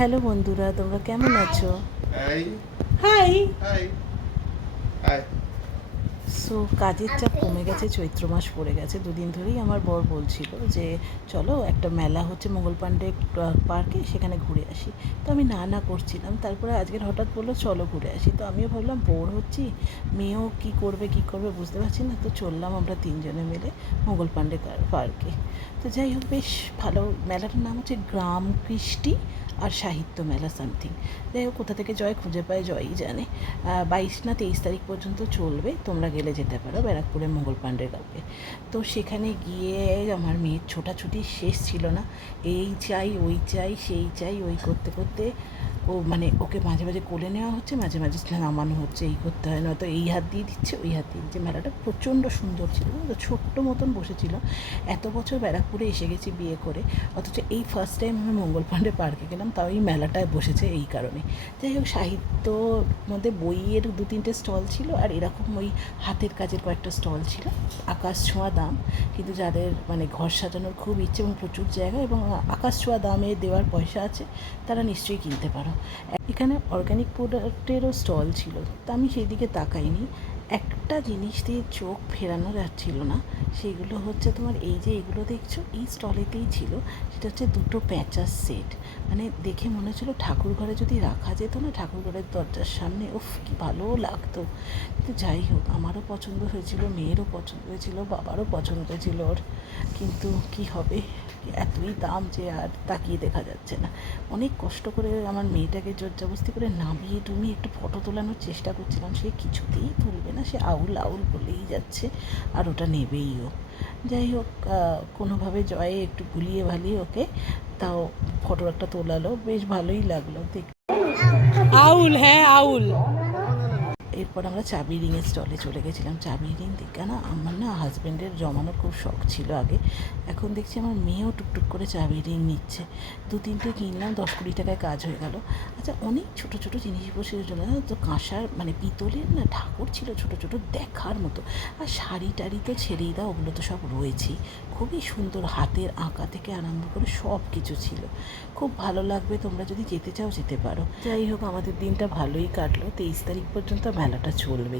Hello বন্ধুরা, তোমরা কেমন আছো? High high. High high. So কাজের চাপ কমে গেছে, চৈত্র মাস পড়ে গেছে। দুদিন ধরেই আমার বর বলছিল যে চলো একটা মেলা হচ্ছে মঙ্গল পাণ্ডে পার্কে, সেখানে ঘুরে আসি। তো আমি না না করছিলাম, তারপরে আজকের হঠাৎ বললো চলো ঘুরে আসি। তো আমিও ভাবলাম বোর হচ্ছি, মেয়েও কী করবে বুঝতে পারছি না। তো চললাম আমরা তিনজনে মিলে মঙ্গল পাণ্ডে পার্কে। তো যাই হোক, বেশ ভালো। মেলাটার নাম হচ্ছে গ্রাম কৃষ্টি আর সাহিত্য মেলা সামথিং। যাই হোক, কোথা থেকে জয় খুঁজে পায় জয়ই জানে। 22 না 23 তারিখ পর্যন্ত চলবে, তোমরা গেলে যেতে পারো ব্যারাকপুরের মঙ্গল পাণ্ডের কাছে। তো সেখানে গিয়ে আমার মেয়ের ছোটাছুটি শেষ ছিল না। এই চাই ওই চাই সেই চাই, ওই করতে করতে ও মানে ওকে মাঝে মাঝে কোলে নেওয়া হচ্ছে, মাঝে মাঝে নামানো হচ্ছে, এই করতে হয়, নয়তো এই হাত দিয়ে দিচ্ছে ওই হাত দিয়ে দিচ্ছে। মেলাটা প্রচণ্ড সুন্দর ছিল, তো ছোট্ট মতন বসেছিল। এত বছর ব্যারাকপুরে এসে গেছি বিয়ে করে, অথচ এই ফার্স্ট টাইম আমি মঙ্গল পাণ্ডে পার্কে গেলাম, তাও এই মেলাটায় বসেছে এই কারণে। যাই হোক, সাহিত্যর মধ্যে বইয়ের 2-3টে স্টল ছিল, আর এরকম ওই হাতের কাজের কয়েকটা স্টল ছিল। আকাশ ছোঁয়া দাম, কিন্তু যাদের মানে ঘর সাজানোর খুব ইচ্ছে এবং প্রচুর জায়গা এবং আকাশ ছোঁয়া দামে দেওয়ার পয়সা আছে, তারা নিশ্চয়ই কিনতে পারো। এখানে অর্গ্যানিক প্রোডাক্টেরও স্টল ছিল, তা আমি সেই দিকে তাকাইনি। একটা জিনিস দিয়ে চোখ ফেরানো যাচ্ছিল না, সেগুলো হচ্ছে তোমার এই যে এগুলো দেখছো, এই স্টলেতেই ছিল। সেটা হচ্ছে দুটো প্যাঁচার সেট। মানে দেখে মনে হচ্ছিলো ঠাকুর ঘরে যদি রাখা যেত না, ঠাকুর ঘরের দরজার সামনে, উফ কি ভালো লাগতো। কিন্তু যাই হোক, আমারও পছন্দ হয়েছিল, মেয়েরও পছন্দ হয়েছিল, বাবারও পছন্দ হয়েছিল ওর। কিন্তু কি হবে, এতই দাম যে আর তাকিয়ে দেখা যাচ্ছে না। অনেক কষ্ট করে আমার মেয়েটাকে জোরজবস্তি করে নামিয়ে টুমিয়ে একটু ফটো তোলানোর চেষ্টা করছিলাম, সে কিছুতেই তুলবে না, সে আউল আউল বলেই যাচ্ছে, আর ওটা নেবেইও। যাই হোক, কোনোভাবে জয়ে একটু ভুলিয়ে ভালিয়ে ওকে তাও ফটো একটা তোলালো, বেশ ভালোই লাগলো দেখতে। আউল, হ্যাঁ আউল। এরপর আমরা চাবি রিংয়ের স্টলে চলে গেছিলাম। চাবি রিং দেখে না আমার না হাজব্যান্ডের জমানোর খুব শখ ছিল আগে, এখন দেখছি আমার মেয়েও টুকটুক করে চাবি রিং নিচ্ছে। 2-3টে কিনলাম, 10-20 টাকায় কাজ হয়ে গেল। আচ্ছা, অনেক ছোটো ছোটো জিনিস বসেছিল না, তো কাঁসার মানে পিতলের না ঠাকুর ছিল ছোটো ছোটো দেখার মতো। আর শাড়ি টাড়ি তো ছেড়েই দাও, ওগুলো তো সব রয়েছেই। খুবই সুন্দর, হাতের আঁকা থেকে আরম্ভ করে সব কিছু ছিল। খুব ভালো লাগবে, তোমরা যদি যেতে চাও যেতে পারো। যাই হোক, আমাদের দিনটা ভালোই কাটলো। 23 তারিখ পর্যন্ত মেলাটা চলবে।